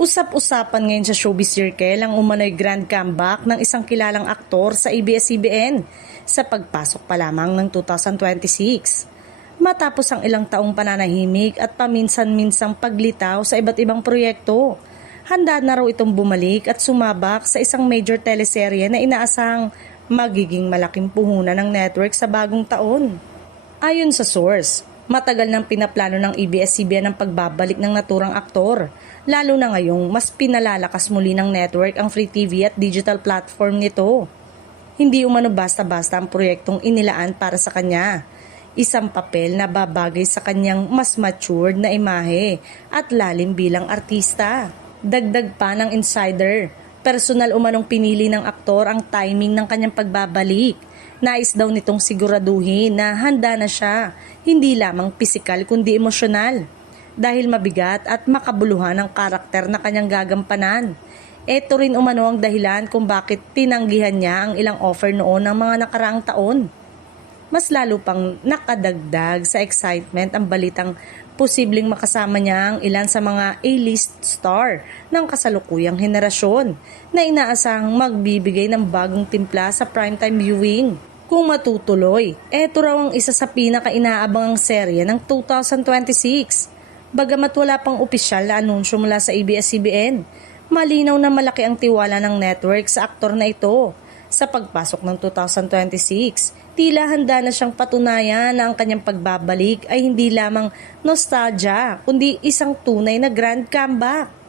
Usap-usapan ngayon sa showbiz circle ang umano'y grand comeback ng isang kilalang aktor sa ABS-CBN sa pagpasok pa lamang ng 2026. Matapos ang ilang taong pananahimik at paminsan-minsang paglitaw sa iba't ibang proyekto, handa na raw itong bumalik at sumabak sa isang major teleserye na inaasahang magiging malaking puhunan ng network sa bagong taon. Ayon sa source, matagal nang pinaplano ng ABS-CBN ang pagbabalik ng naturang aktor, lalo na ngayong mas pinalalakas muli ng network ang free TV at digital platform nito. Hindi umano basta-basta ang proyektong inilaan para sa kanya. Isang papel na babagay sa kanyang mas matured na imahe at lalim bilang artista. Dagdag pa ng insider, personal umanong pinili ng aktor ang timing ng kanyang pagbabalik. Nais daw nitong siguraduhin na handa na siya, hindi lamang pisikal kundi emosyonal. Dahil mabigat at makabuluhan ang karakter na kanyang gagampanan. Ito rin umano ang dahilan kung bakit tinanggihan niya ang ilang offer noon ng mga nakaraang taon. Mas lalo pang nakadagdag sa excitement ang balitang posibleng makasama niya ang ilan sa mga A-list star ng kasalukuyang henerasyon na inaasahang magbibigay ng bagong timpla sa primetime viewing. Kung matutuloy, ito raw ang isa sa pinaka-inaabangang serye ng 2026. Bagamat wala pang opisyal na anunsyo mula sa ABS-CBN, malinaw na malaki ang tiwala ng network sa aktor na ito. Sa pagpasok ng 2026, tila handa na siyang patunayan na ang kanyang pagbabalik ay hindi lamang nostalgia, kundi isang tunay na grand comeback.